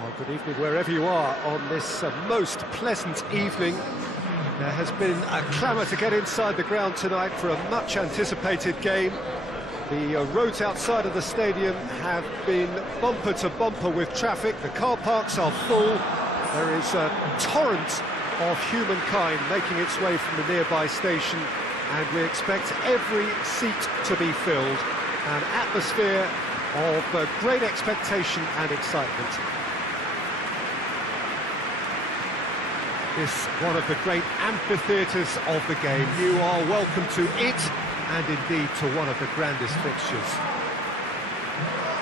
Well, good evening wherever you are on this most pleasant evening. There has been a clamour to get inside the ground tonight for a much-anticipated game. The roads outside of the stadium have been bumper to bumper with traffic. The car parks are full. There is a torrent of humankind making its way from the nearby station, and we expect every seat to be filled. An atmosphere of great expectation and excitement. This one of the great amphitheatres of the game. You are welcome to it, and indeed to one of the grandest fixtures.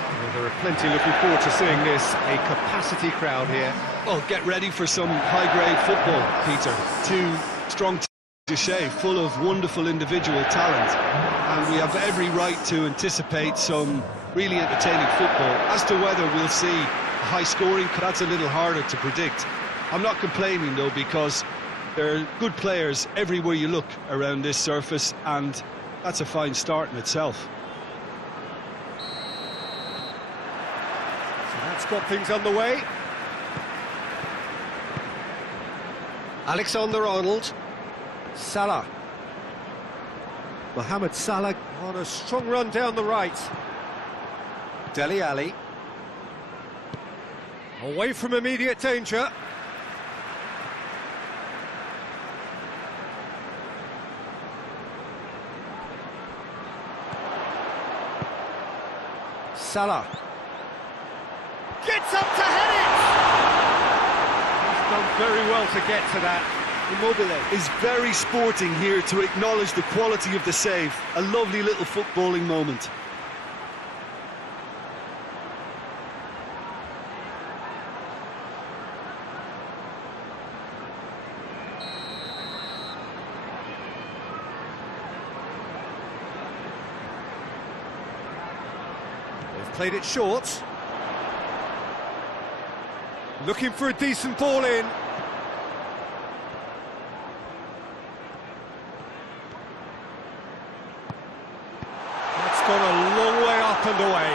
Well, there are plenty looking forward to seeing this, a capacity crowd here. Well, get ready for some high-grade football, Peter. Two strong teams, full of wonderful individual talent, and we have every right to anticipate some really entertaining football. As to whether we'll see a high scoring, that's a little harder to predict. I'm not complaining though, because there are good players everywhere you look around this surface, and that's a fine start in itself. So that's got things underway. Alexander-Arnold. Salah. Mohamed Salah on a strong run down the right. Dele Alli. Away from immediate danger. Salah. Gets up to head it! He's done very well to get to that. Immobile is very sporting here to acknowledge the quality of the save. A lovely little footballing moment. They've played it short. Looking for a decent ball in. That's gone a long way up and away.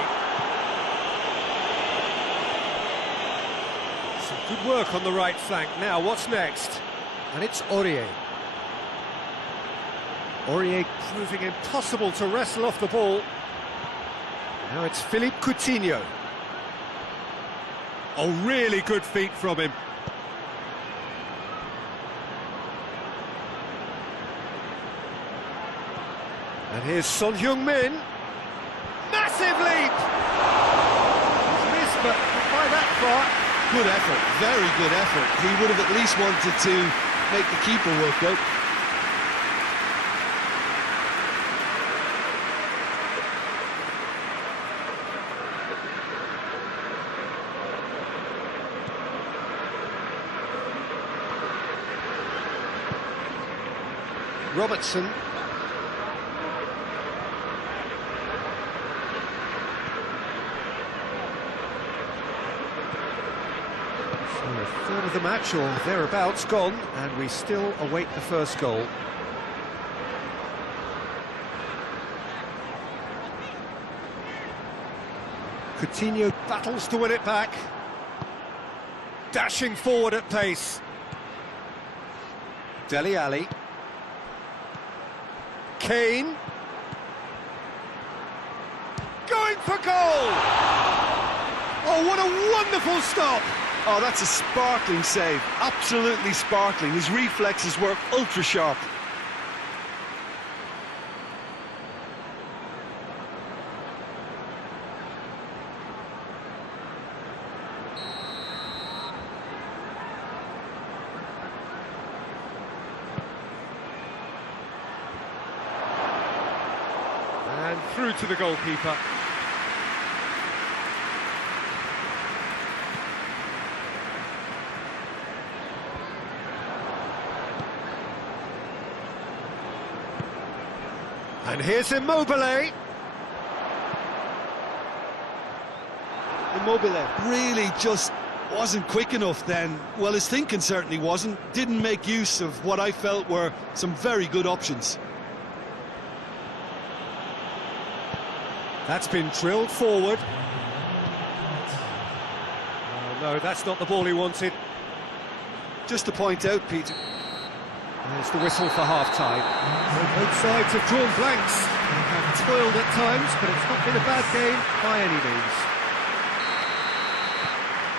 Some good work on the right flank. Now, what's next? And it's Aurier. Aurier proving impossible to wrestle off the ball. Now it's Philippe Coutinho. Oh, really good feet from him. And here's Son Heung-min. Massive leap! He's missed, but not by that far. Good effort, very good effort. He would have at least wanted to make the keeper work out. Robertson. So a third of the match or thereabouts gone, and we still await the first goal. Coutinho battles to win it back. Dashing forward at pace. Dele Alli. Kane. Going for goal! Oh, what a wonderful stop! Oh, that's a sparkling save. Absolutely sparkling. His reflexes were ultra sharp. And through to the goalkeeper. And here's Immobile. Immobile really just wasn't quick enough then. Well, his thinking certainly wasn't. Didn't make use of what I felt were some very good options. That's been drilled forward. No, that's not the ball he wanted. Just to point out, Peter. There's the whistle for half-time. Both sides have drawn blanks. They have toiled at times, but it's not been a bad game by any means.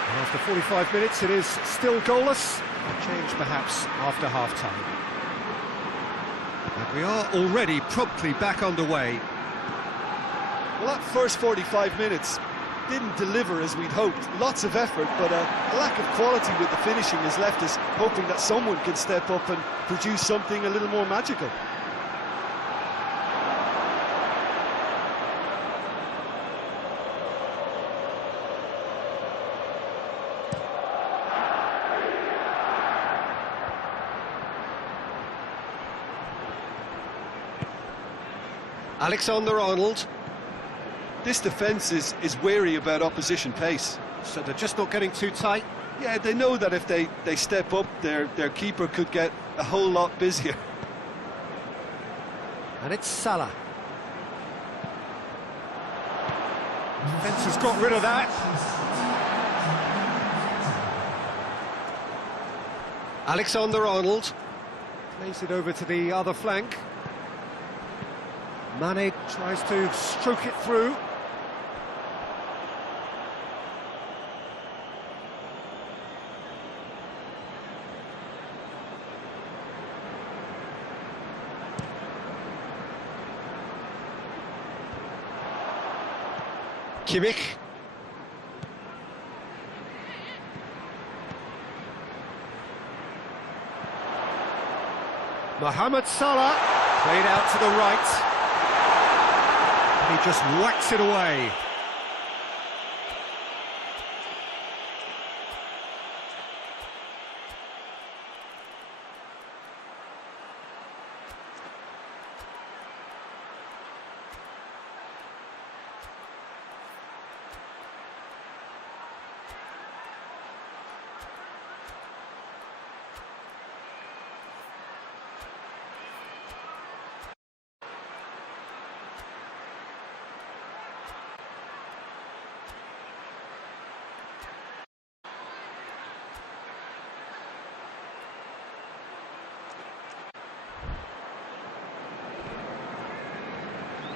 And after 45 minutes, it is still goalless. A change perhaps after half-time. And we are already promptly back underway. Well, that first 45 minutes didn't deliver as we'd hoped. Lots of effort, but a lack of quality with the finishing has left us hoping that someone can step up and produce something a little more magical. Alexander-Arnold. This defence is wary about opposition pace. So they're just not getting too tight. Yeah, they know that if they step up, their keeper could get a whole lot busier. And it's Salah. Defence has got rid of that. Alexander-Arnold plays it over to the other flank. Mane tries to stroke it through. Kimmich. Mohamed Salah played out to the right. He just whacks it away.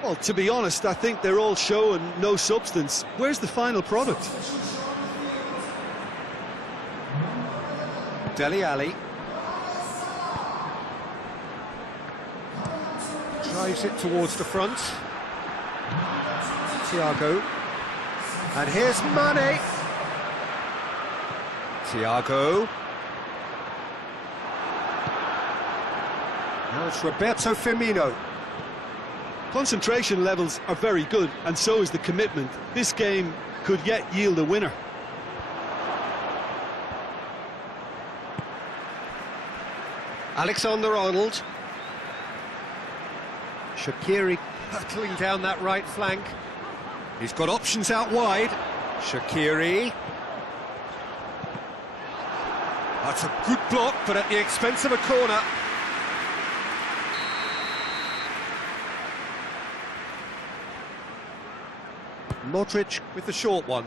Well, to be honest, I think they're all show and no substance. Where's the final product? Dele Alli. Drives it towards the front. Thiago. And here's Mane. Thiago. Now it's Roberto Firmino. Concentration levels are very good, and so is the commitment. This game could yet yield a winner. Alexander-Arnold. Shaqiri hurtling down that right flank. He's got options out wide. Shaqiri. That's a good block, but at the expense of a corner. Modric with the short one.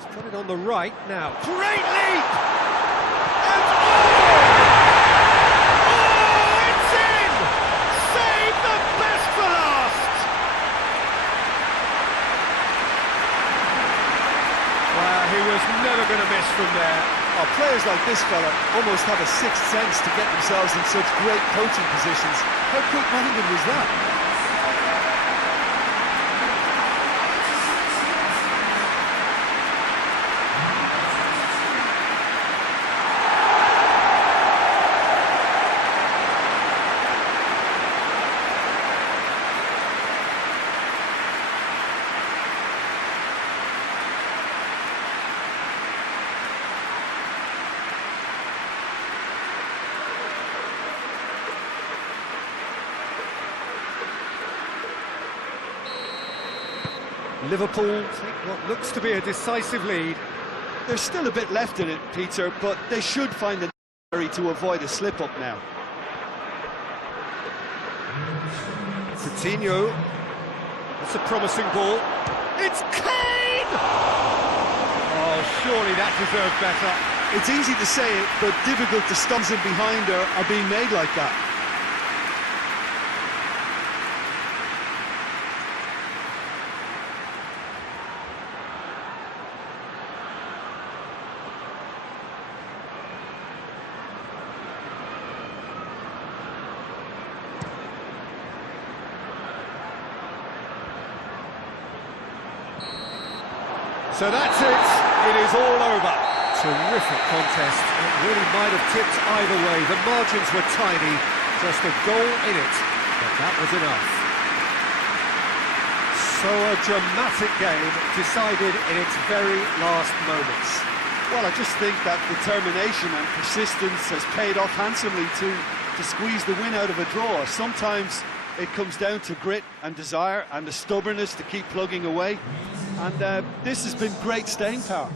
He's got it on the right now. Great leap! And it's in! Save the best for last! Wow, he was never going to miss from there. Oh, players like this fella almost have a sixth sense to get themselves in such great coaching positions. How quick-minded was that? Liverpool take what looks to be a decisive lead. There's still a bit left in it, Peter, but they should find the necessary to avoid a slip-up now. Coutinho. That's a promising ball. It's Kane! Oh, Surely that deserved better. It's easy to say it, but difficult to stop them behind are being made like that. So that's it. It is all over. Terrific contest. It really might have tipped either way. The margins were tiny, just a goal in it, but that was enough. So a dramatic game decided in its very last moments. Well, I just think that determination and persistence has paid off handsomely to squeeze the win out of a draw. Sometimes it comes down to grit and desire and the stubbornness to keep plugging away. And this has been great staying power.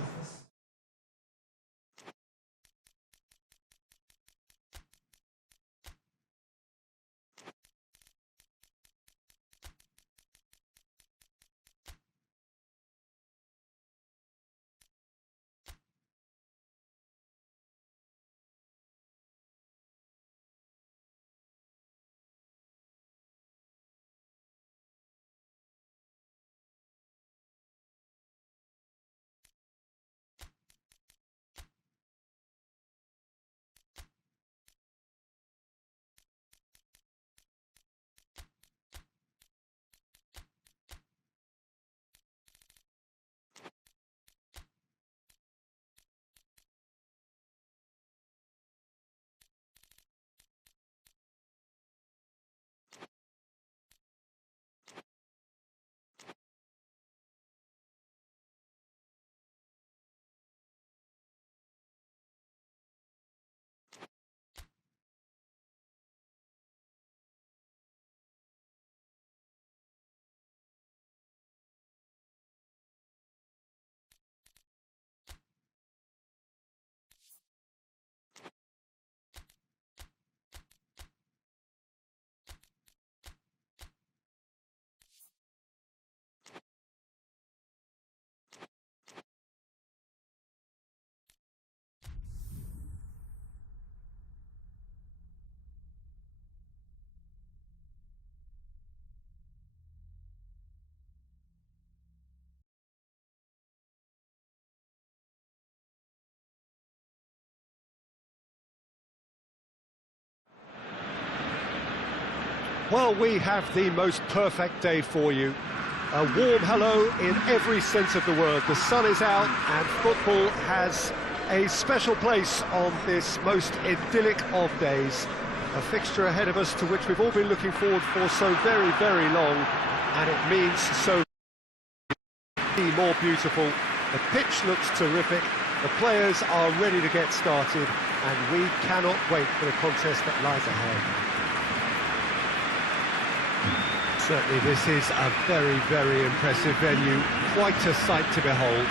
Well, we have the most perfect day for you. A warm hello in every sense of the word. The sun is out and football has a special place on this most idyllic of days. A fixture ahead of us to which we've all been looking forward for so very, very long, and it means so more beautiful. The pitch looks terrific, the players are ready to get started, and we cannot wait for the contest that lies ahead. Certainly this is a very, very impressive venue, quite a sight to behold.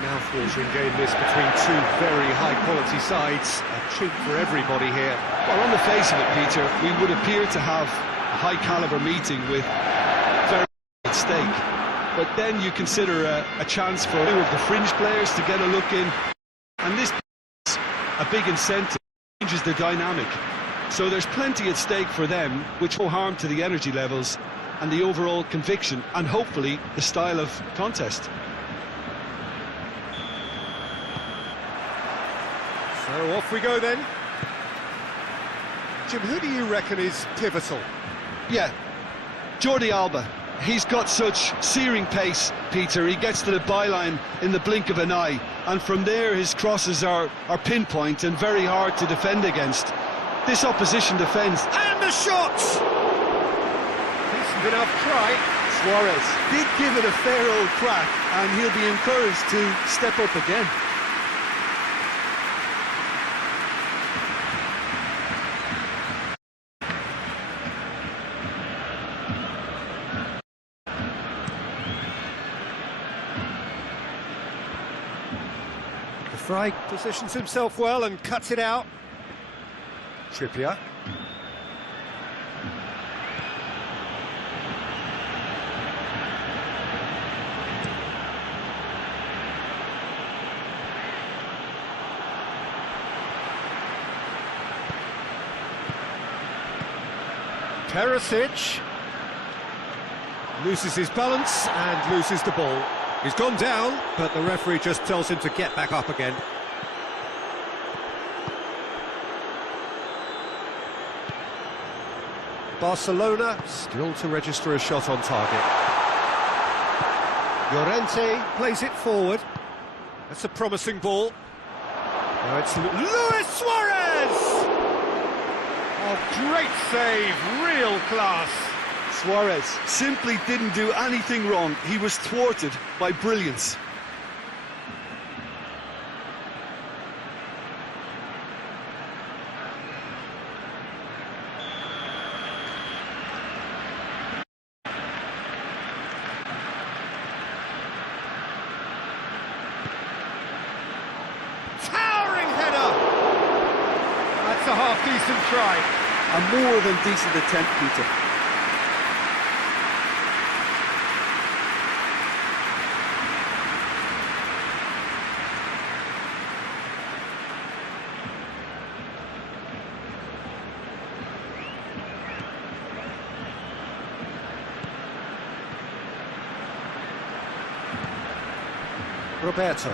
Mouth-watering game this between two very high-quality sides, a treat for everybody here. Well, on the face of it, Peter, we would appear to have a high-caliber meeting with very at stake. But then you consider a chance for two of the fringe players to get a look in, and this is a big incentive, changes the dynamic. So there's plenty at stake for them, which will harm to the energy levels and the overall conviction, and hopefully the style of contest. So off we go then. Jim, who do you reckon is pivotal? Yeah, Jordi Alba. He's got such searing pace, Peter. He gets to the byline in the blink of an eye, and from there his crosses are pinpoint and very hard to defend against. This opposition defence. And the shot! Decent enough try. Suarez did give it a fair old crack, and he'll be encouraged to step up again. The Fry positions himself well and cuts it out. Trippier. Perisic loses his balance and loses the ball. He's gone down, but the referee just tells him to get back up again. Barcelona still to register a shot on target. Llorente plays it forward. That's a promising ball. Now it's Luis Suarez! Oh, great save, real class. Suarez simply didn't do anything wrong. He was thwarted by brilliance. Towering header! That's a half-decent try. A more than decent attempt, Peter. Roberto.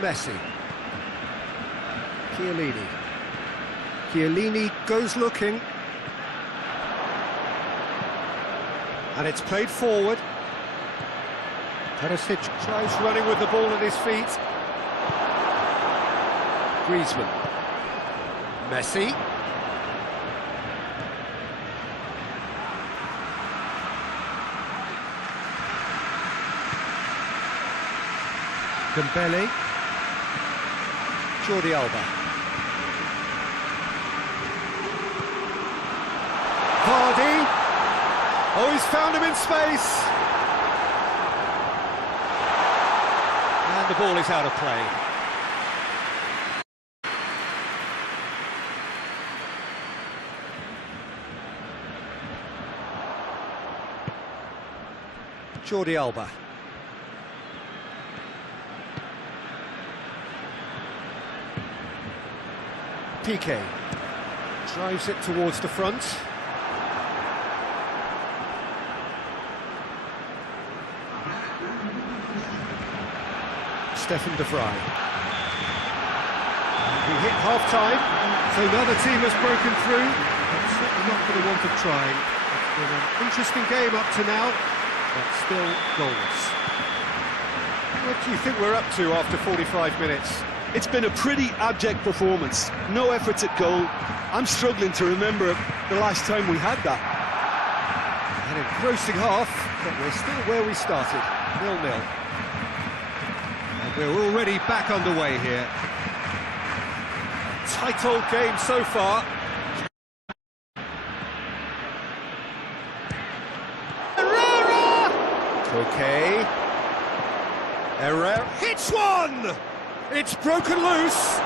Messi. Chiellini. Chiellini goes looking. And it's played forward. Perisic tries running with the ball at his feet. Griezmann. Messi. Dembele. Jordi Alba. Vardy. Oh, he's found him in space. And the ball is out of play. Jordi Alba. Piqué drives it towards the front. Stefan de Vrij. We hit half-time, so another team has broken through. But certainly not for the want of trying. It's been an interesting game up to now, but still goalless. What do you think we're up to after 45 minutes? It's been a pretty abject performance. No efforts at goal. I'm struggling to remember the last time we had that. An engrossing half, but we're still where we started, 0-0. And we're already back underway here. Tight old game so far. Herrera! Okay. Herrera hits one! It's broken loose.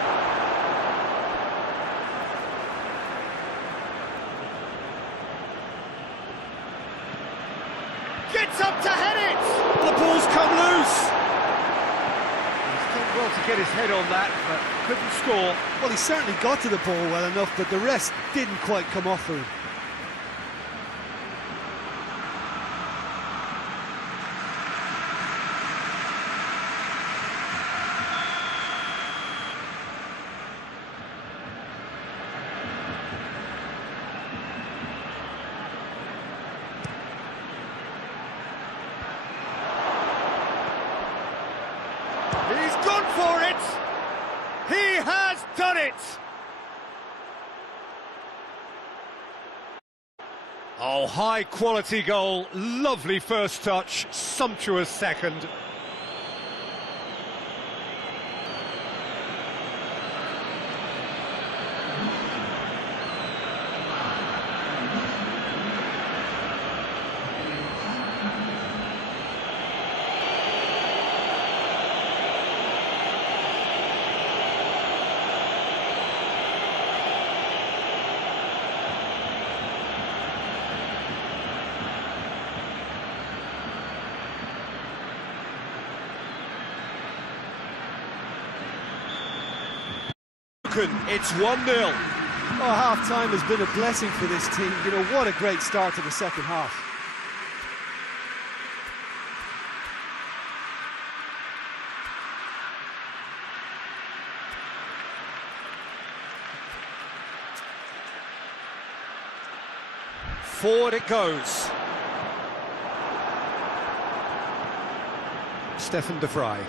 Gets up to head it. The ball's come loose. He's done well to get his head on that, but couldn't score. Well, he certainly got to the ball well enough, but the rest didn't quite come off for him. He's gone for it! He has done it! Oh, high quality goal, lovely first touch, sumptuous second. It's 1-0. Oh, half-time has been a blessing for this team. You know, what a great start to the second half. Forward it goes. Stefan de Vrij.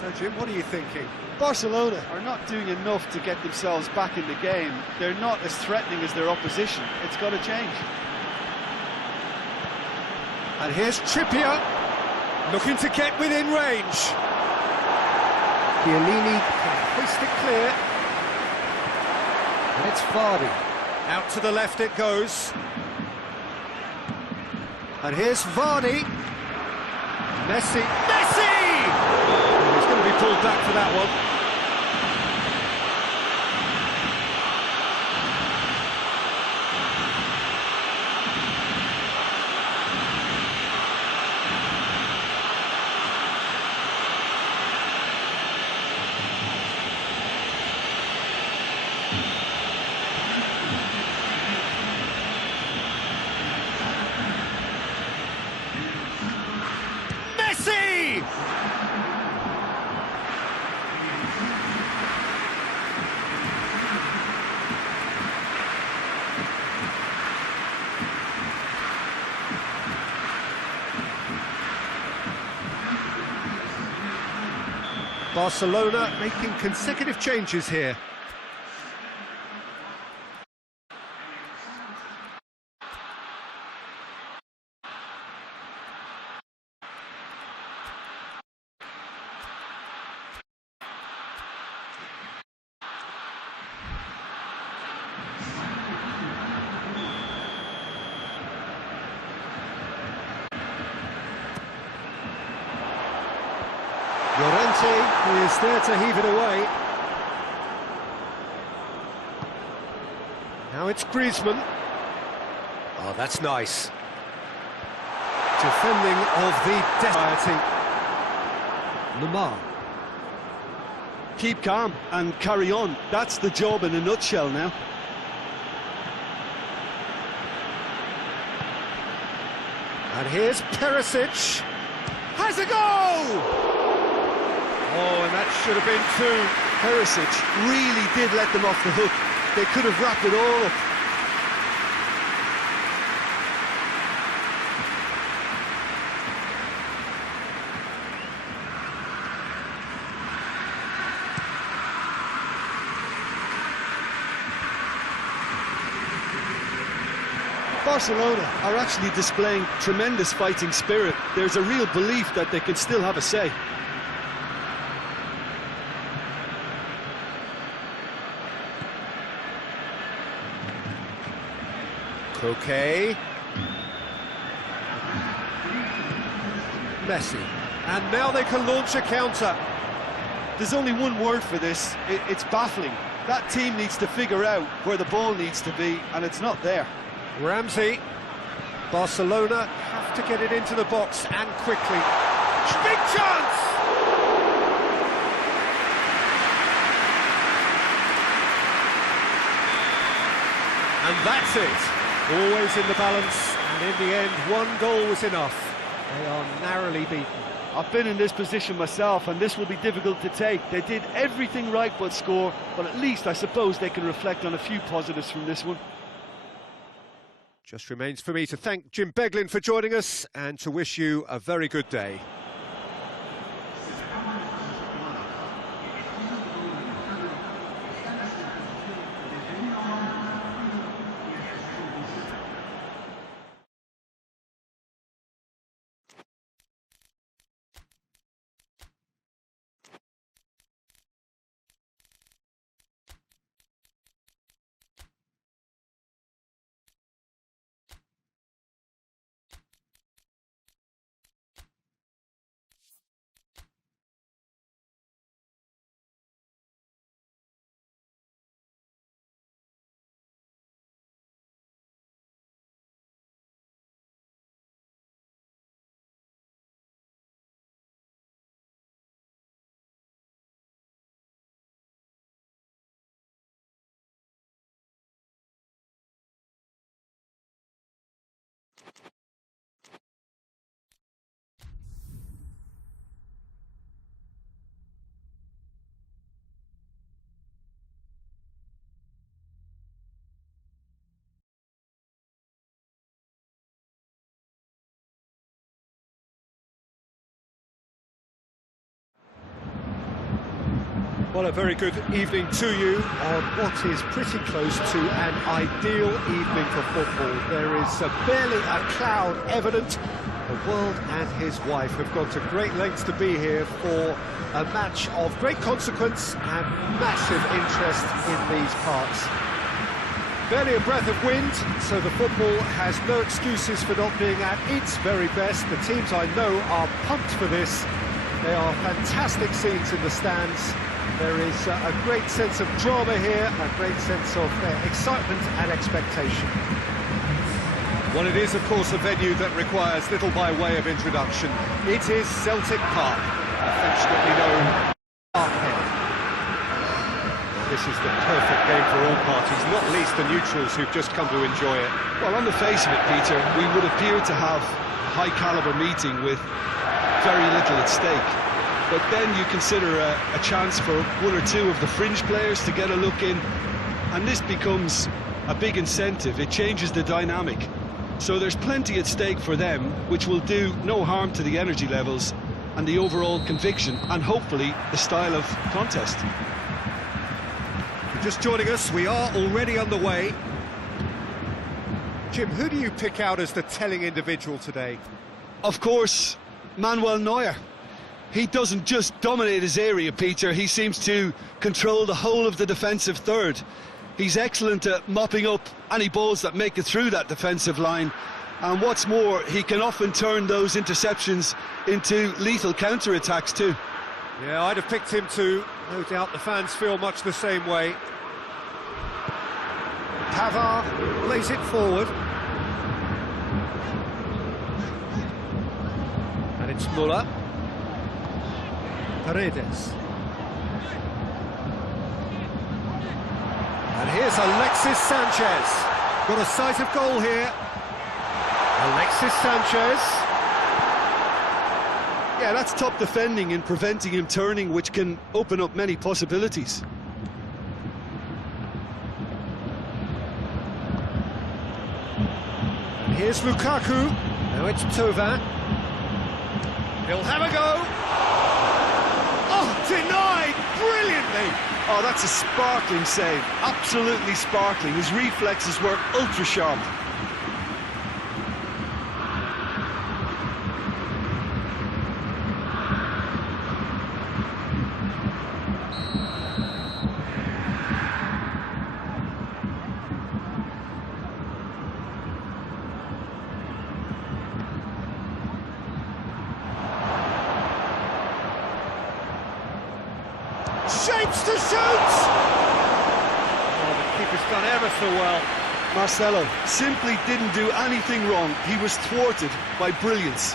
So, Jim, what are you thinking? Barcelona are not doing enough to get themselves back in the game. They're not as threatening as their opposition. It's got to change. And here's Trippier, looking to get within range. Chiellini can hoist it clear. And it's Vardy. Out to the left it goes. And here's Vardy. Messi. He's going to be pulled back for that one. Messi! Barcelona making consecutive changes here. Llorente is there to heave it away. Now it's Griezmann. Oh, that's nice. Defending of the desperate. Lamar. Keep calm and carry on. That's the job in a nutshell now. And here's Perisic. Has a goal! Oh, and that should have been two. Perisic really did let them off the hook. They could have wrapped it all up. Barcelona are actually displaying tremendous fighting spirit. There's a real belief that they can still have a say. Okay. Messi. And now they can launch a counter. There's only one word for this. It's baffling. That team needs to figure out where the ball needs to be, and it's not there. Ramsey. Barcelona have to get it into the box and quickly. Big chance! And that's it. Always in the balance, and in the end, one goal was enough. They are narrowly beaten. I've been in this position myself, and this will be difficult to take. They did everything right but score, but at least I suppose they can reflect on a few positives from this one. Just remains for me to thank Jim Beglin for joining us and to wish you a very good day. Well, a very good evening to you on what is pretty close to an ideal evening for football. There is barely a cloud evident. The world and his wife have gone to great lengths to be here for a match of great consequence and massive interest in these parts. Barely a breath of wind, so the football has no excuses for not being at its very best. The teams I know are pumped for this. They are fantastic scenes in the stands. There is a great sense of drama here, a great sense of excitement and expectation. Well, it is, of course, a venue that requires little by way of introduction. It is Celtic Park, affectionately known as Parkhead. This is the perfect game for all parties, not least the neutrals who've just come to enjoy it. Well, on the face of it, Peter, we would appear to have a high-caliber meeting with very little at stake. But then you consider a chance for one or two of the fringe players to get a look in, and this becomes a big incentive. It changes the dynamic. So there's plenty at stake for them, which will do no harm to the energy levels and the overall conviction, and hopefully the style of contest. Just joining us, we are already underway. Jim, who do you pick out as the telling individual today? Of course, Manuel Neuer. He doesn't just dominate his area, Peter, he seems to control the whole of the defensive third. He's excellent at mopping up any balls that make it through that defensive line, and what's more, he can often turn those interceptions into lethal counter-attacks too. Yeah, I'd have picked him too. No doubt the fans feel much the same way. Pavard lays it forward. And it's Muller. Paredes. And here's Alexis Sanchez. Got a sight of goal here. Alexis Sanchez. Yeah, that's top defending and preventing him turning, which can open up many possibilities. And here's Lukaku. Now it's Tovin. He'll have a go. Oh, denied brilliantly. Oh, that's a sparkling save. Absolutely sparkling. His reflexes were ultra sharp. Shapes to shoot! Oh, the keeper's done ever so well. Marcelo simply didn't do anything wrong. He was thwarted by brilliance.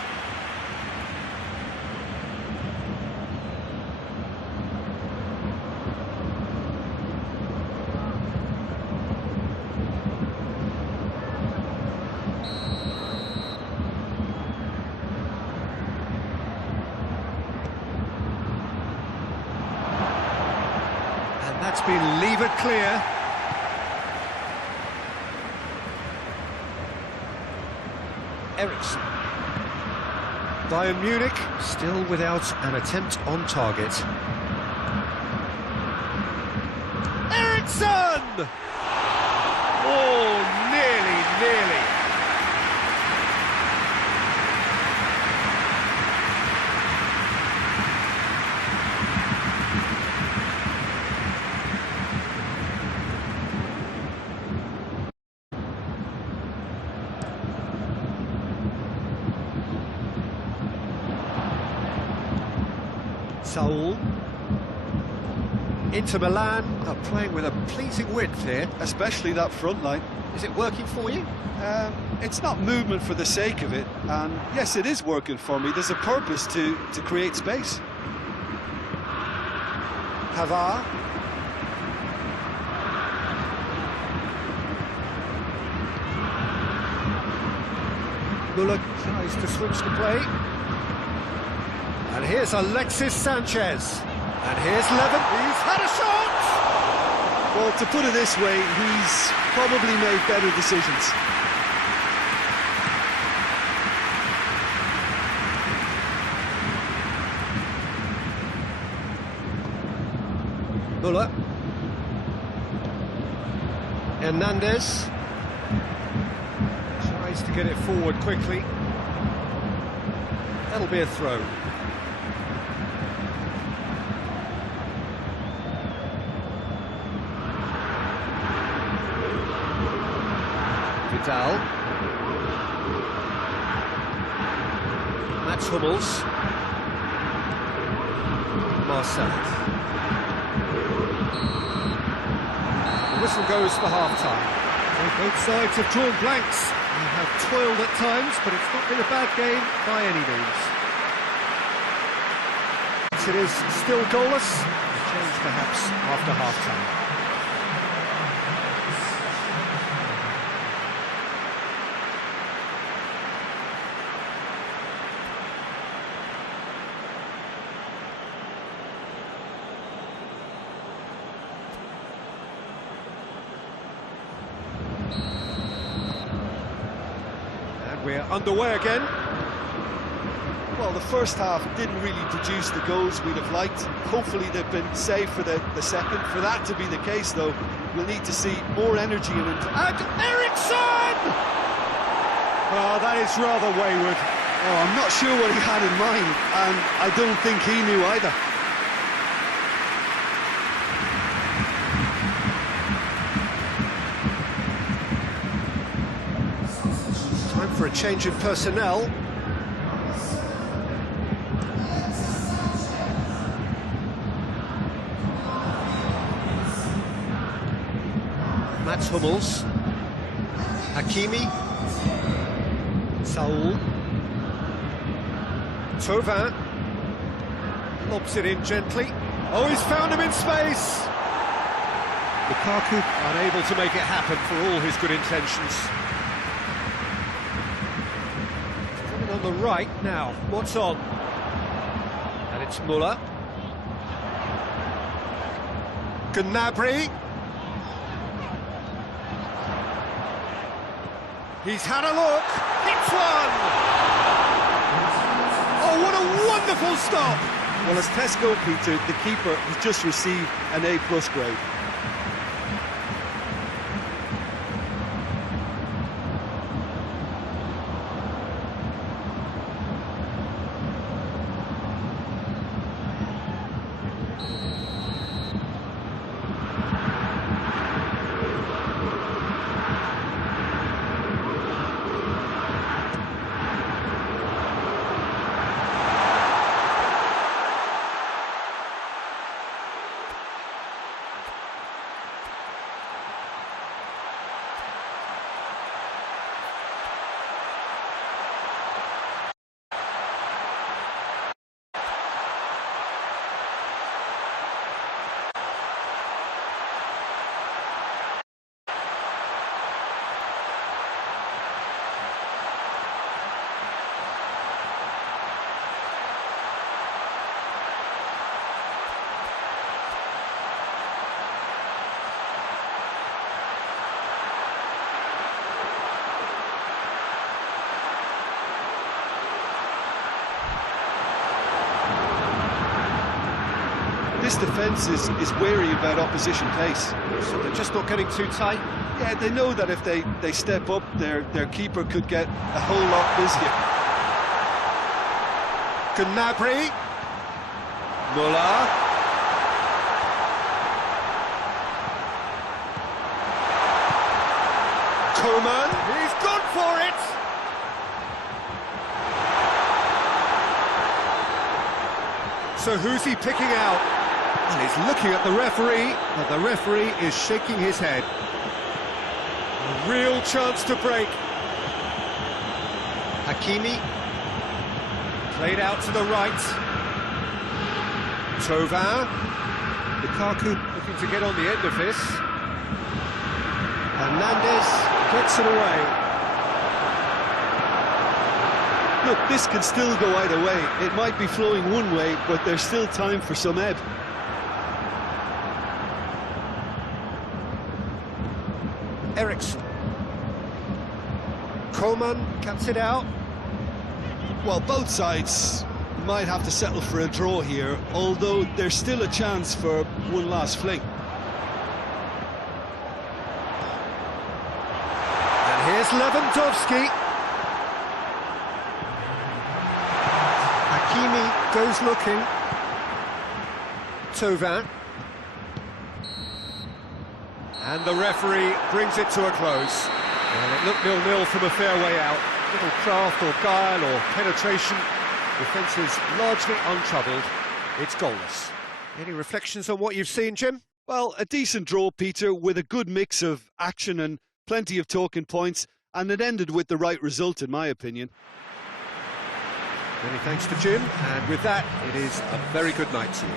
That's been levered clear. Eriksson. Bayern Munich still without an attempt on target. Eriksson! Oh, nearly. Saul. Inter Milan are playing with a pleasing width here. Especially that front line. Is it working for you? It's not movement for the sake of it, and yes, it is working for me. There's a purpose to create space. Pavard. Muller tries to switch the play. And here's Alexis Sanchez. And here's Levin. He's had a shot! Well, to put it this way, he's probably made better decisions. Muller. Hernandez. Tries to get it forward quickly. That'll be a throw. Vidal. Mats Hummels. Marcel. The whistle goes for half-time. Well, both sides have drawn blanks. They have toiled at times, but it's not been a bad game by any means. It is still goalless. A change perhaps after half-time. We're underway again. Well, the first half didn't really produce the goals we'd have liked. Hopefully they've been saved for the second. For that to be the case, though, we'll need to see more energy in it. And Eriksson! Oh, that is rather wayward. Oh, I'm not sure what he had in mind, and I don't think he knew either. For a change in personnel. Mats Hummels. Hakimi. Saul. Thauvin. Lobs it in gently. Oh, he's found him in space! Lukaku unable to make it happen for all his good intentions. On the right now, what's on? And it's Muller. Gnabry. He's had a look. It's one! Oh, what a wonderful stop! Well, as Tesco, Peter, the keeper has just received an A+ grade. This defence is wary about opposition pace. So they're just not getting too tight? Yeah, they know that if they step up, their keeper could get a whole lot busier. Gnabry. Muller. Coman. He's gone for it! So who's he picking out? And he's looking at the referee, and the referee is shaking his head. A real chance to break. Hakimi. Played out to the right. Thauvin. Lukaku looking to get on the end of this. Hernandez gets it away. Look, this can still go either way. It might be flowing one way, but there's still time for some ebb. Eriksson. Coman cuts it out. Well, both sides might have to settle for a draw here, although there's still a chance for one last fling. And here's Lewandowski. Hakimi goes looking. Tovan. And the referee brings it to a close. Well, it looked 0-0 from a fair way out. Little craft or guile or penetration. Defence is largely untroubled. It's goalless. Any reflections on what you've seen, Jim? Well, a decent draw, Peter, with a good mix of action and plenty of talking points, and it ended with the right result, in my opinion. Many thanks to Jim, and with that, it is a very good night to you.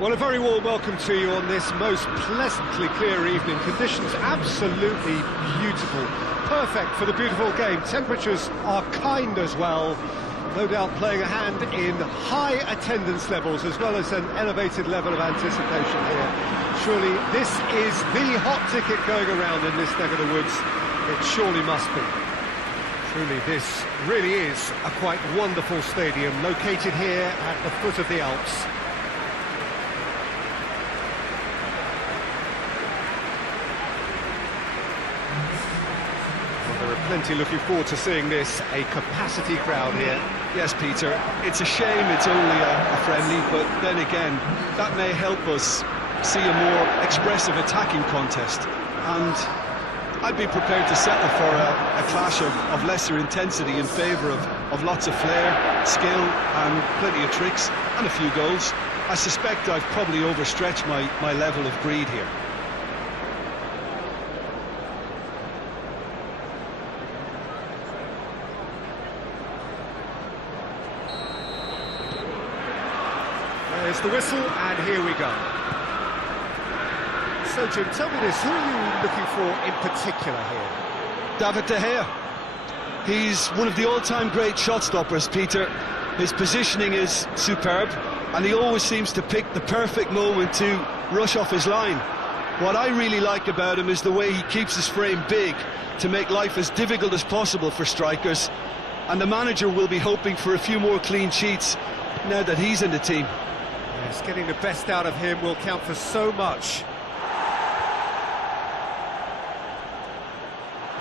Well, a very warm welcome to you on this most pleasantly clear evening. Conditions absolutely beautiful. Perfect for the beautiful game. Temperatures are kind as well. No doubt playing a hand in high attendance levels as well as an elevated level of anticipation here. Surely this is the hot ticket going around in this neck of the woods. It surely must be. Truly, this really is a quite wonderful stadium located here at the foot of the Alps. Plenty looking forward to seeing this, a capacity crowd here. Yes, Peter, it's a shame it's only a friendly, but then again, that may help us see a more expressive attacking contest. And I'd be prepared to settle for a clash of lesser intensity in favour of lots of flair, skill, and plenty of tricks, and a few goals. I suspect I've probably overstretched my level of greed here. There's the whistle, and here we go. So, Jim, tell me this, who are you looking for in particular here? David De Gea. He's one of the all-time great shot-stoppers, Peter. His positioning is superb, and he always seems to pick the perfect moment to rush off his line. What I really like about him is the way he keeps his frame big to make life as difficult as possible for strikers, and the manager will be hoping for a few more clean sheets now that he's in the team. Yes, getting the best out of him will count for so much.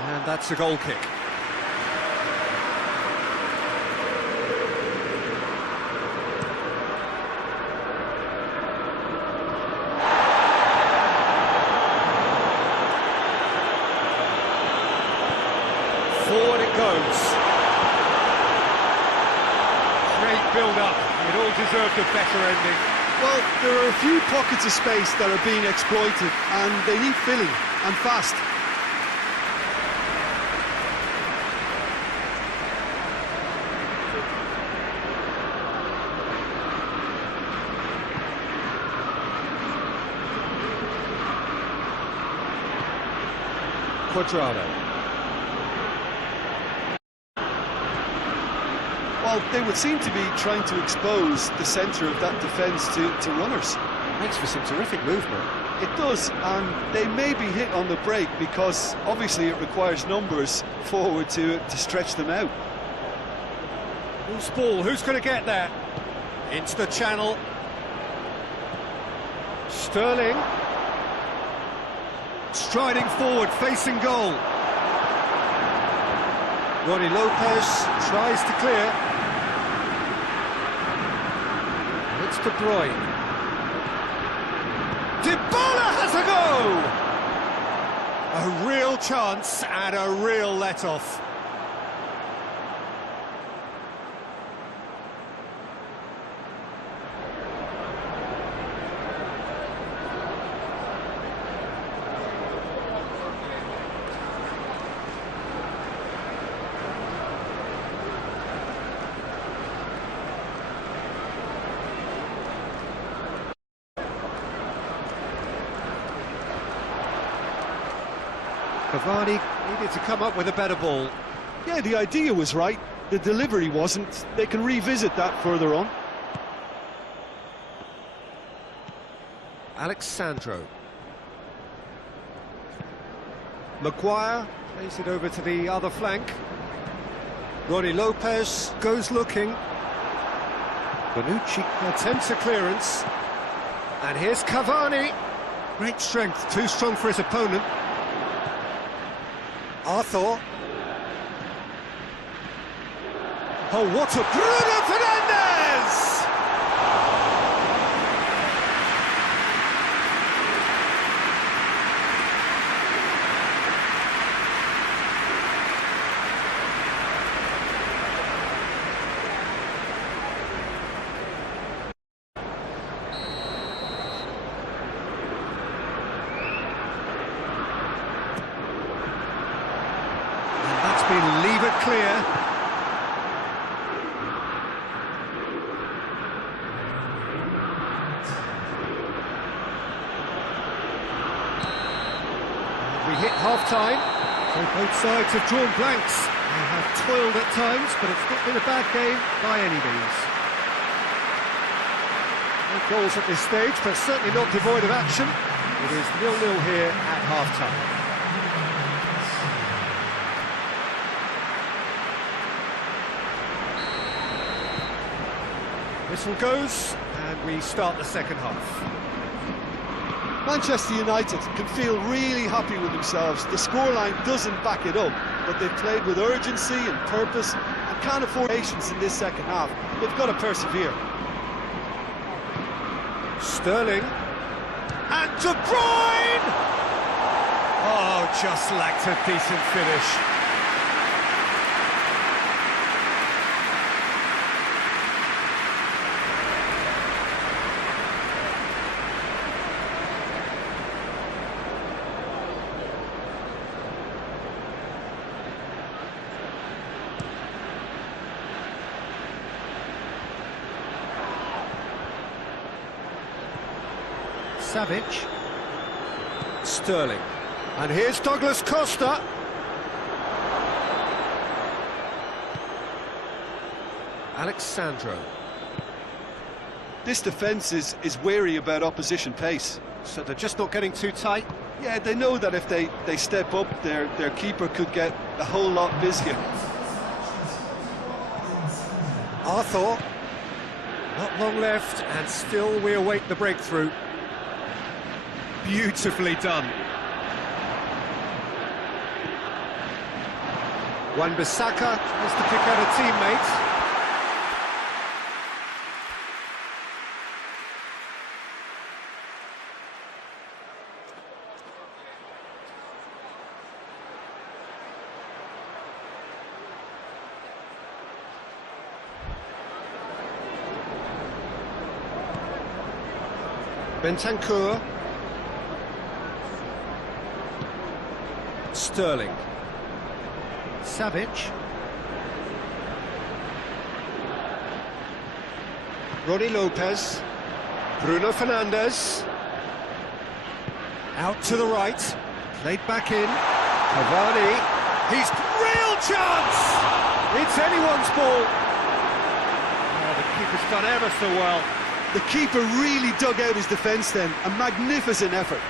And that's a goal kick. Forward it goes. Great build-up. It all deserved a better ending. Well, there are a few pockets of space that are being exploited, and they need filling, and fast. Quadrado. Well, they would seem to be trying to expose the centre of that defence to runners. Makes for some terrific movement. It does, and they may be hit on the break because obviously it requires numbers forward to stretch them out. Loose ball, who's going to get there? Into the channel. Sterling. Striding forward, facing goal. Ronnie Lopez tries to clear. It's De Bruyne. Dybala has a go! A real chance and a real let-off. Cavani needed to come up with a better ball. Yeah, the idea was right, the delivery wasn't. They can revisit that further on. Alexandro. Maguire plays it over to the other flank. Ronnie Lopez goes looking. Bonucci attempts a clearance. And here's Cavani. Great strength, too strong for his opponent. Arthur. Oh, what a... Bruno Fernandes! Leave it clear. We hit half-time, so both sides have drawn blanks. They have toiled at times, but it's not been a bad game by any means. No goals at this stage, but certainly not devoid of action. It is 0-0 here at half-time. Whistle goes, and we start the second half. Manchester United can feel really happy with themselves. The scoreline doesn't back it up, but they've played with urgency and purpose and can't afford patience in this second half. They've got to persevere. Sterling. And De Bruyne! Oh, just lacked a decent finish. Savic. Sterling. And here's Douglas Costa. Alexandro. This defence is wary about opposition pace. So they're just not getting too tight? Yeah, they know that if they step up, their keeper could get a whole lot busier. Arthur. Not long left, and still we await the breakthrough. Beautifully done. Wan-Bissaka has to pick out a teammate. Bentancur. Sterling. Savic. Ronnie Lopez. Bruno Fernandes. Out to the right. Played back in. Cavani. He's real chance! It's anyone's ball. Oh, the keeper's done ever so well. The keeper really dug out his defence then. A magnificent effort.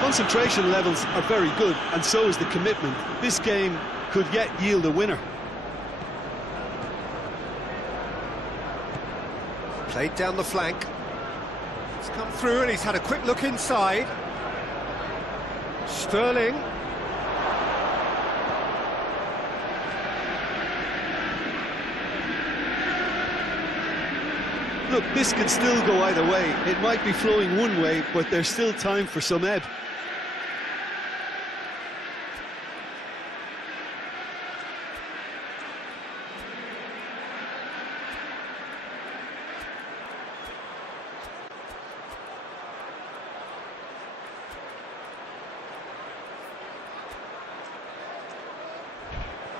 Concentration levels are very good, and so is the commitment. This game could yet yield a winner. Played down the flank. He's come through and he's had a quick look inside. Sterling. Look, this could still go either way. It might be flowing one way, but there's still time for some ebb.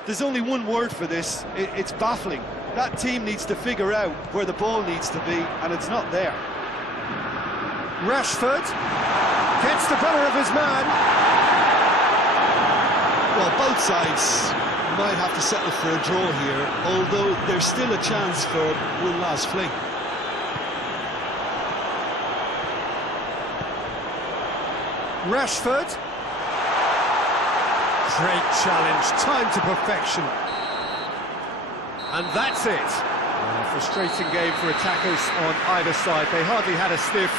There's only one word for this, it's baffling. That team needs to figure out where the ball needs to be, and it's not there. Rashford gets the better of his man. Well, both sides might have to settle for a draw here, although there's still a chance for one last fling. Rashford. Great challenge, time to perfection. And that's it. A frustrating game for attackers on either side. They hardly had a sniff.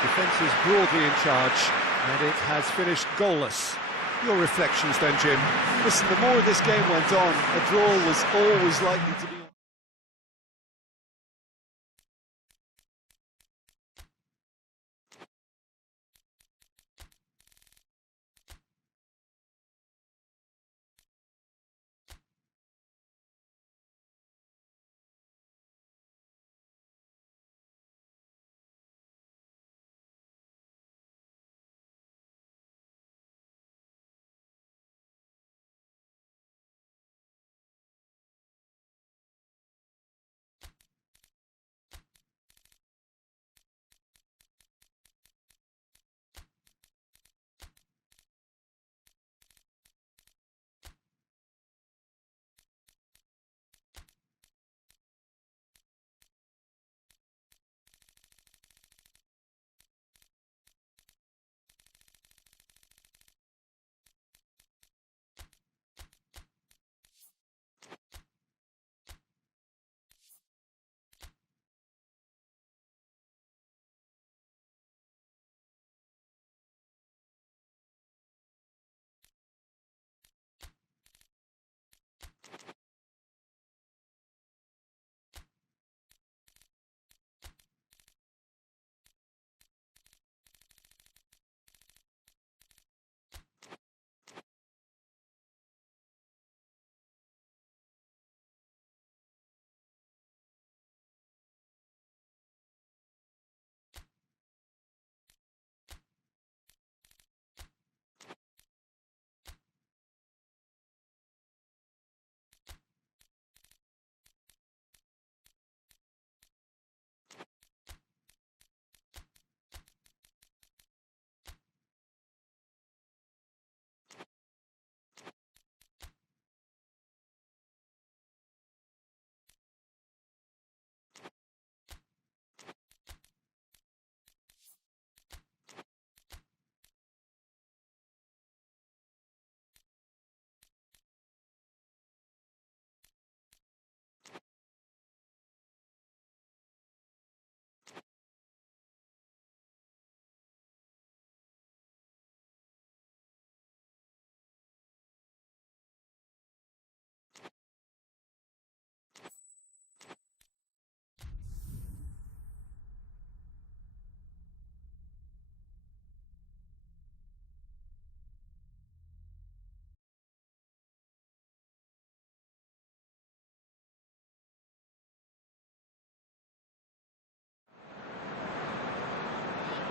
Defence is broadly in charge, and it has finished goalless. Your reflections then, Jim? Listen, the more this game went on, a draw was always likely to be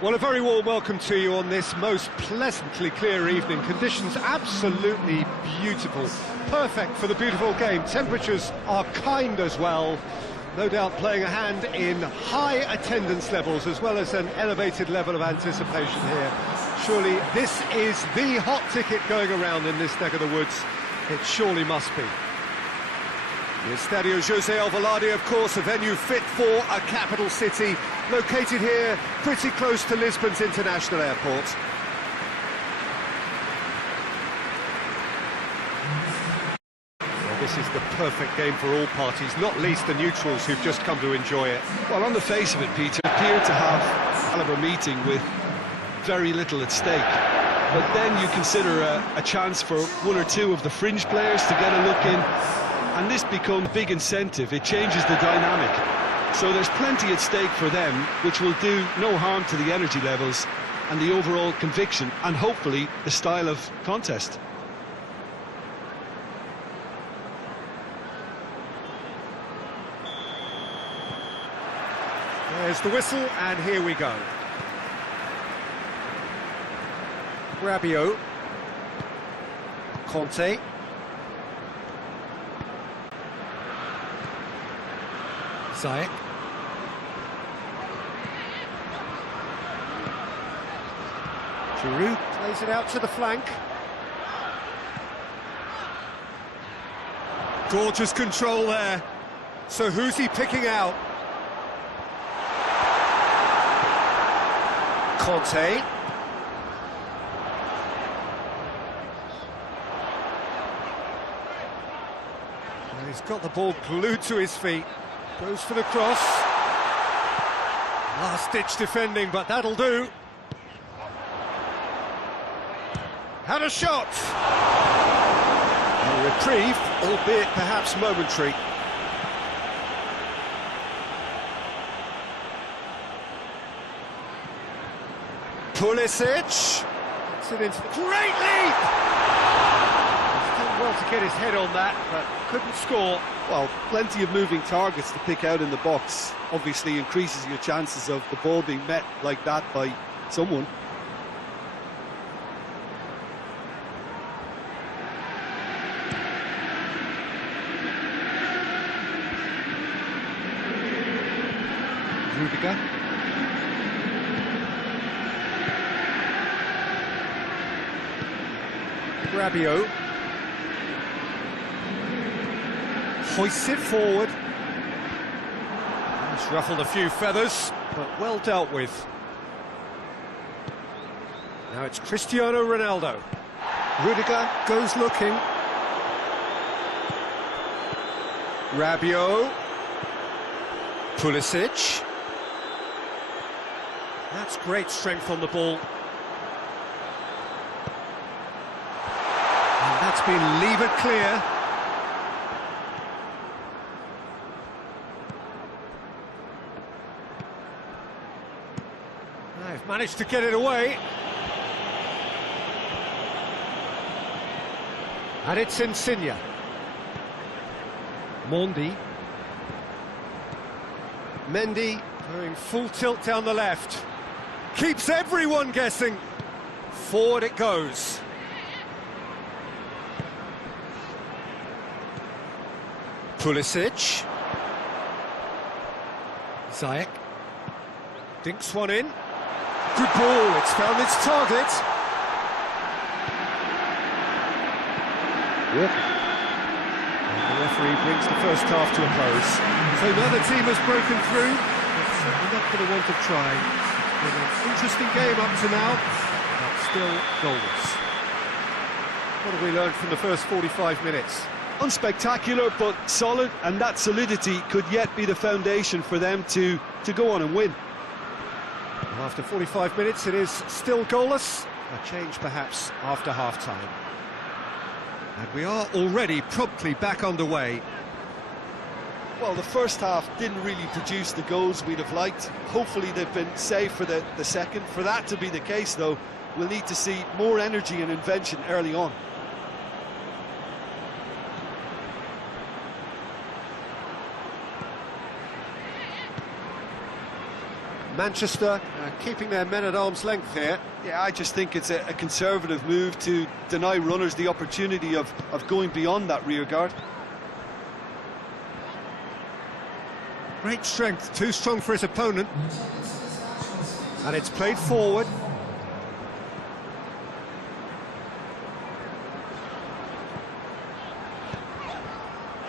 Well, a very warm welcome to you on this most pleasantly clear evening. Conditions absolutely beautiful. Perfect for the beautiful game. Temperatures are kind as well. No doubt playing a hand in high attendance levels as well as an elevated level of anticipation here. Surely this is the hot ticket going around in this neck of the woods. It surely must be. The Estadio José Alvalade, of course, a venue fit for a capital city, located here pretty close to Lisbon's international airport. Well, this is the perfect game for all parties, not least the neutrals who've just come to enjoy it. Well, on the face of it, Peter, appear to have a caliber meeting with very little at stake. But then you consider a chance for one or two of the fringe players to get a look in, and this becomes a big incentive. It changes the dynamic. So there's plenty at stake for them, which will do no harm to the energy levels and the overall conviction, and hopefully the style of contest. There's the whistle, and here we go. Rabiot. Conte. Ziyech. Giroud plays it out to the flank. Gorgeous control there. So who's he picking out? Conte. And he's got the ball glued to his feet. Goes for the cross. Last-ditch defending, but that'll do. Had a shot. A reprieve, albeit perhaps momentary. Pulisic. It's an great leap! Still well to get his head on that, but couldn't score. Well, plenty of moving targets to pick out in the box. Obviously increases your chances of the ball being met like that by someone. Rudiger. Rabiot. Hoists it forward. It's ruffled a few feathers, but well dealt with. Now it's Cristiano Ronaldo. Rudiger goes looking. Rabiot. Pulisic. That's great strength on the ball. And that's been levered clear. They've managed to get it away. And it's Insigne. Mendy. Mendy going full tilt down the left. Keeps everyone guessing. Forward it goes. Pulisic. Ziyech. Dinks one in. Good ball, it's found its target. Yep. And the referee brings the first half to a close. So neither team has broken through, but certainly not for the want of trying. Been an interesting game up to now, but still goalless. What have we learned from the first 45 minutes? Unspectacular, but solid, and that solidity could yet be the foundation for them to go on and win. After 45 minutes, it is still goalless. A change, perhaps, after half-time. And we are already promptly back underway. Well, the first half didn't really produce the goals we'd have liked. Hopefully they've been saved for the second. For that to be the case, though, we'll need to see more energy and invention early on. Manchester keeping their men at arm's length here. Yeah, I just think it's a conservative move to deny runners the opportunity of going beyond that rear guard. Great strength, too strong for his opponent. And it's played forward.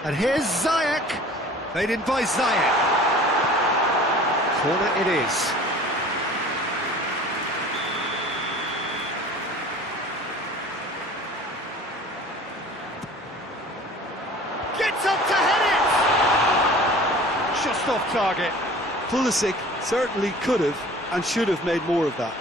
And here's Ziyech. Played in by Ziyech. Corner it is. Gets up to head it! Just off target. Pulisic certainly could have and should have made more of that.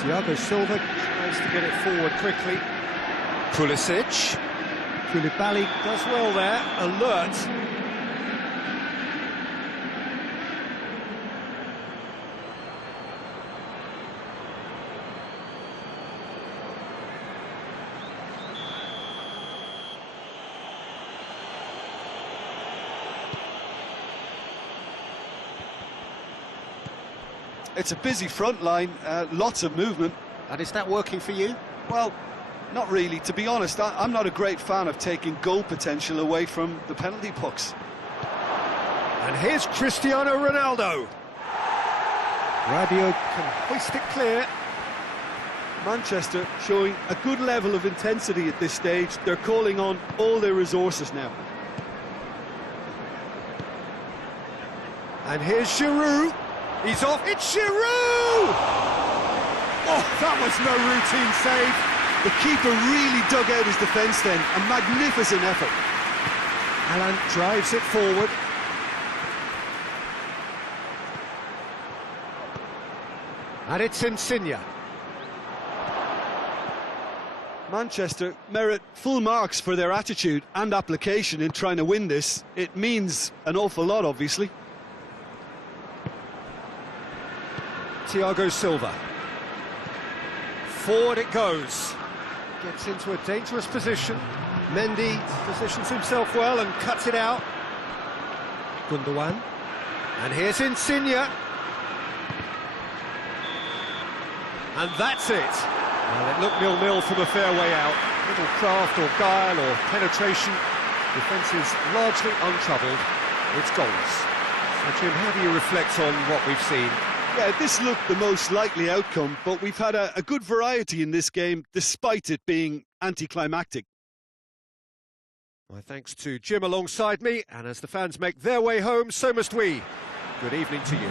Thiago Silva tries to get it forward quickly. Pulisic. Koulibaly does well there, alert. It's a busy front line, lots of movement. And is that working for you? Well, not really. To be honest, I'm not a great fan of taking goal potential away from the penalty box. And here's Cristiano Ronaldo. Rabiot can hoist it clear. Manchester showing a good level of intensity at this stage. They're calling on all their resources now. And here's Giroud. He's off. It's Giroud! Oh, that was no routine save. The keeper really dug out his defence then. A magnificent effort. Alan drives it forward. And it's Insigne. Manchester merit full marks for their attitude and application in trying to win this. It means an awful lot, obviously. Thiago Silva. Forward it goes. Gets into a dangerous position. Mendy positions himself well and cuts it out. Gundogan. And here's Insigne. And that's it. Well, it looked 0-0 from a fair way out. Little craft or guile or penetration. Defence is largely untroubled. It's goals. So, Jim, how do you reflect on what we've seen? Yeah, this looked the most likely outcome, but we've had a good variety in this game, despite it being anticlimactic. My thanks to Jim alongside me, and as the fans make their way home, so must we. Good evening to you.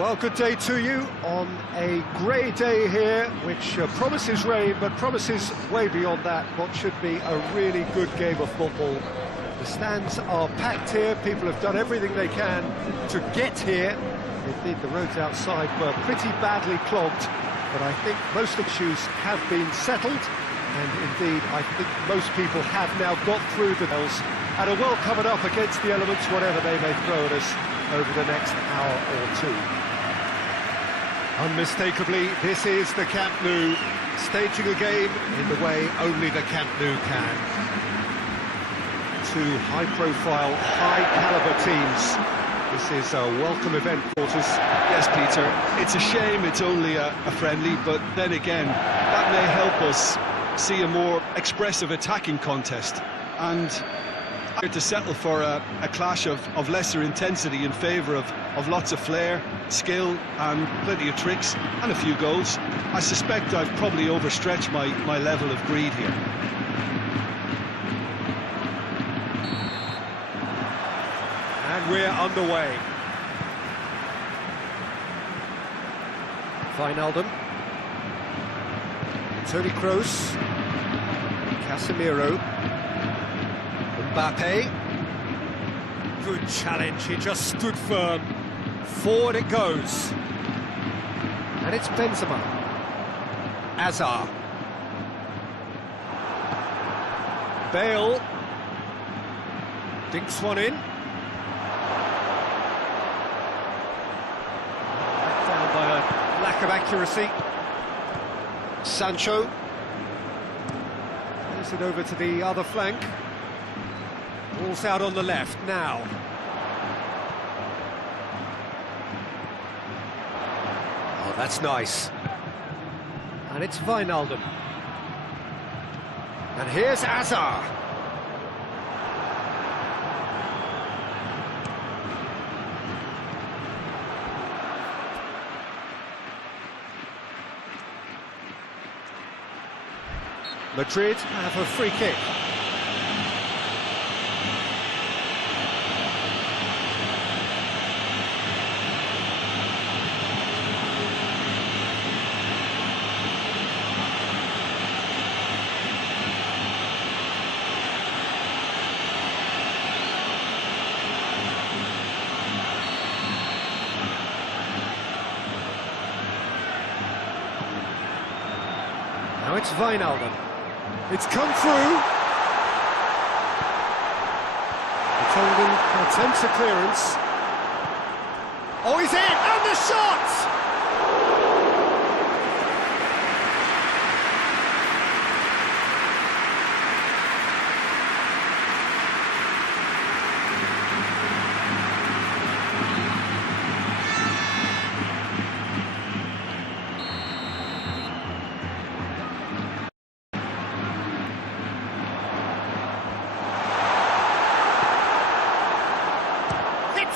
Well, good day to you on a grey day here, which promises rain, but promises way beyond that what should be a really good game of football. The stands are packed here, people have done everything they can to get here. Indeed, the roads outside were pretty badly clogged, but I think most issues have been settled, and indeed, I think most people have now got through the hills and are well covered up against the elements, whatever they may throw at us over the next hour or two. Unmistakably, this is the Camp Nou, staging a game in the way only the Camp Nou can. Two high-profile, high-caliber teams. This is a welcome event, quarters. Yes, Peter, it's a shame it's only a friendly, but then again, that may help us see a more expressive attacking contest. And to settle for a clash of lesser intensity in favour of lots of flair, skill and plenty of tricks and a few goals. I suspect I've probably overstretched my level of greed here. And we're underway. Wijnaldum. Toni Kroos. Casemiro. Mbappe. Good challenge, he just stood firm. Forward it goes. And it's Benzema. Hazard. Bale. Dinks one in. Back down by a lack of accuracy. Sancho. Plays it over to the other flank. Ball's out on the left now. Oh, that's nice. And it's Wijnaldum. And here's Hazard. Madrid have a free kick. Now it's Wijnaldum. It's come through. Tongan attempts a clearance. Oh, he's in! And the shot!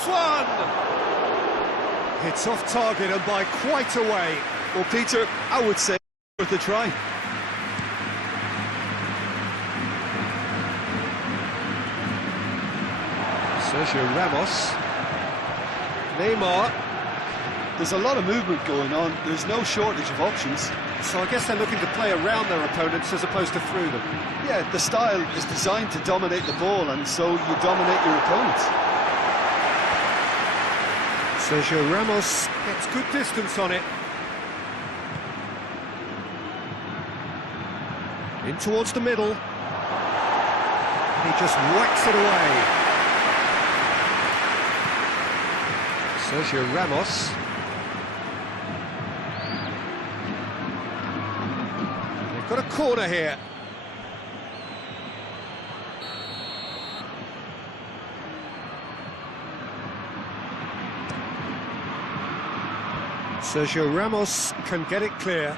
One! It's off target and by quite a way. Well, Peter, I would say worth a try. Sergio Ramos. Neymar. There's a lot of movement going on. There's no shortage of options. So I guess they're looking to play around their opponents as opposed to through them. Yeah, the style is designed to dominate the ball, and so you dominate your opponents. Sergio Ramos gets good distance on it. In towards the middle. He just whacks it away. Sergio Ramos. They've got a corner here. Sergio Ramos can get it clear.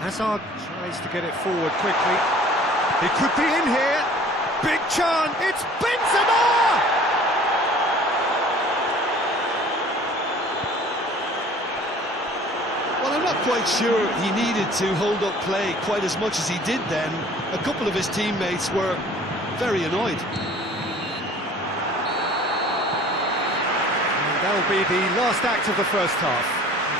Hazard tries to get it forward quickly. He could be in here. Big chance. It's Benzema! Well, I'm not quite sure he needed to hold up play quite as much as he did then. A couple of his teammates were very annoyed. that'll be the last act of the first half.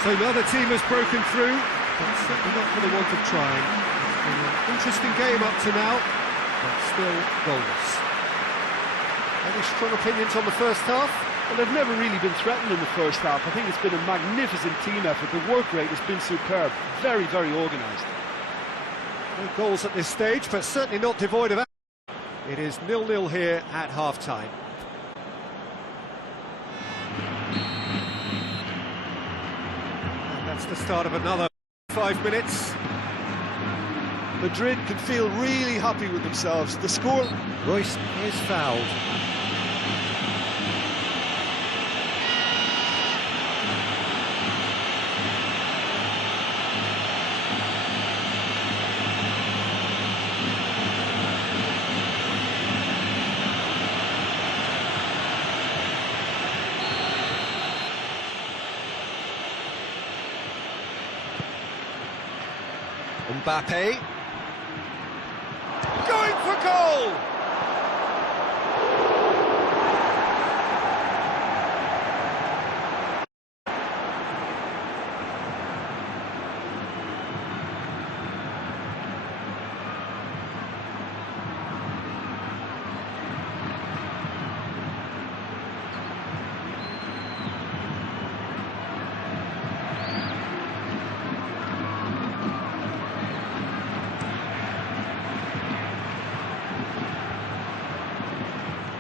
So neither team has broken through, but certainly not for the want of trying. It's been an interesting game up to now, but still goalless. Any strong opinions on the first half? Well, they've never really been threatened in the first half. I think it's been a magnificent team effort. The work rate has been superb. Very, very organised. No goals at this stage, but certainly not devoid of action. It is 0-0 here at half-time. And that's the start of another 5 minutes. Madrid can feel really happy with themselves. The score... Royce is fouled. Mbappe going for goal!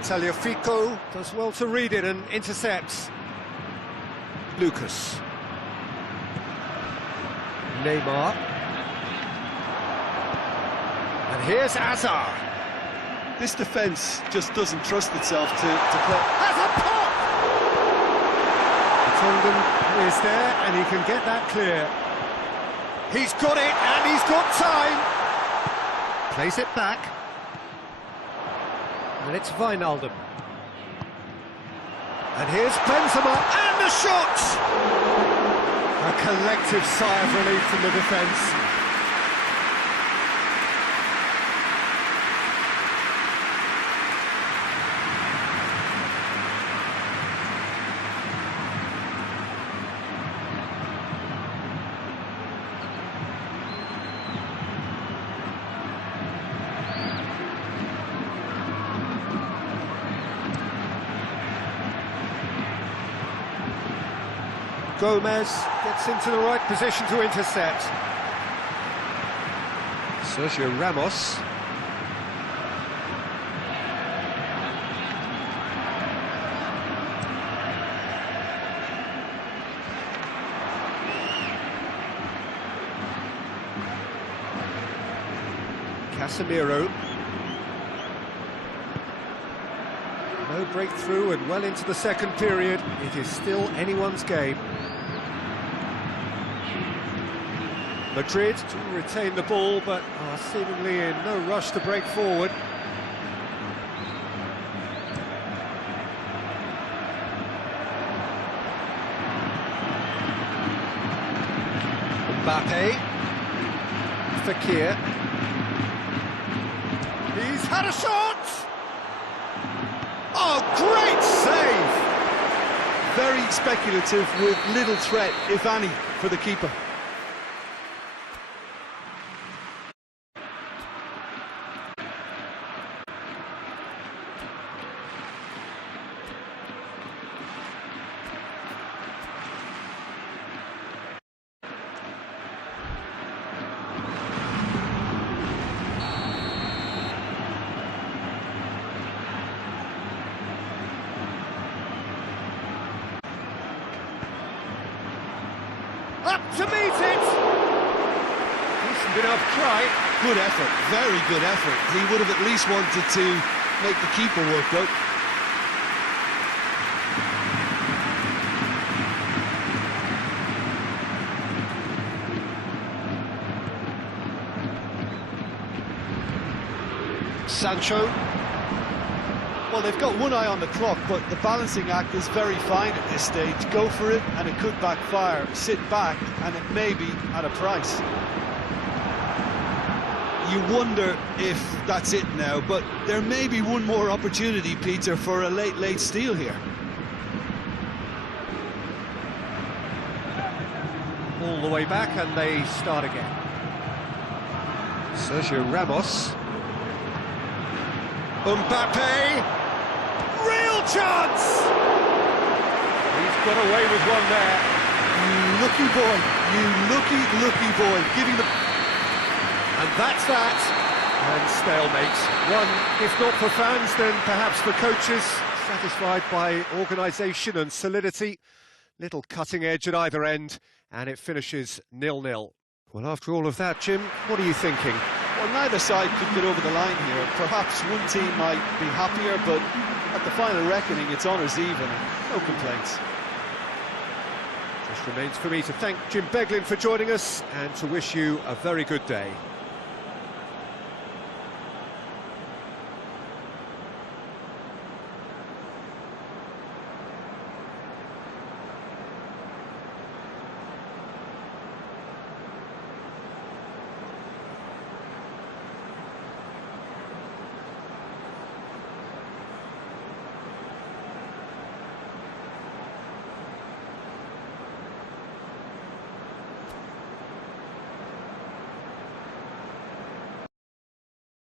Tagliafico does well to read it and intercepts. Lucas. Neymar. And here's Hazard. This defence just doesn't trust itself to play. Has a pop! Tondon is there and he can get that clear. He's got it and he's got time. Plays it back. And it's Wijnaldum. And here's Benzema, and the shot! A collective sigh of relief from the defence. Gomez gets into the right position to intercept. Sergio Ramos. Casemiro. No breakthrough and well into the second period. It is still anyone's game. Madrid to retain the ball, but are seemingly in no rush to break forward. Mbappe. Fekir. He's had a shot! Oh, great save! Very speculative with little threat, if any, for the keeper. Up to meet it! Decent enough try. Good effort, very good effort. He would have at least wanted to make the keeper work, though. Sancho. Well, they've got one eye on the clock, but the balancing act is very fine at this stage. Go for it, and it could backfire. Sit back, and it may be at a price. You wonder if that's it now, but there may be one more opportunity, Peter, for a late steal here. all the way back, and they start again. Sergio Ramos. Mbappe. Real chance! He's got away with one there. You lucky boy, you lucky boy, giving the... And that's that. And stalemate. One, if not for fans, then perhaps for coaches. Satisfied by organisation and solidity. Little cutting edge at either end, and it finishes 0-0. Well, after all of that, Jim, what are you thinking? Well, neither side could get over the line here. Perhaps one team might be happier, but at the final reckoning, it's honours even. No complaints. Just remains for me to thank Jim Beglin for joining us and to wish you a very good day.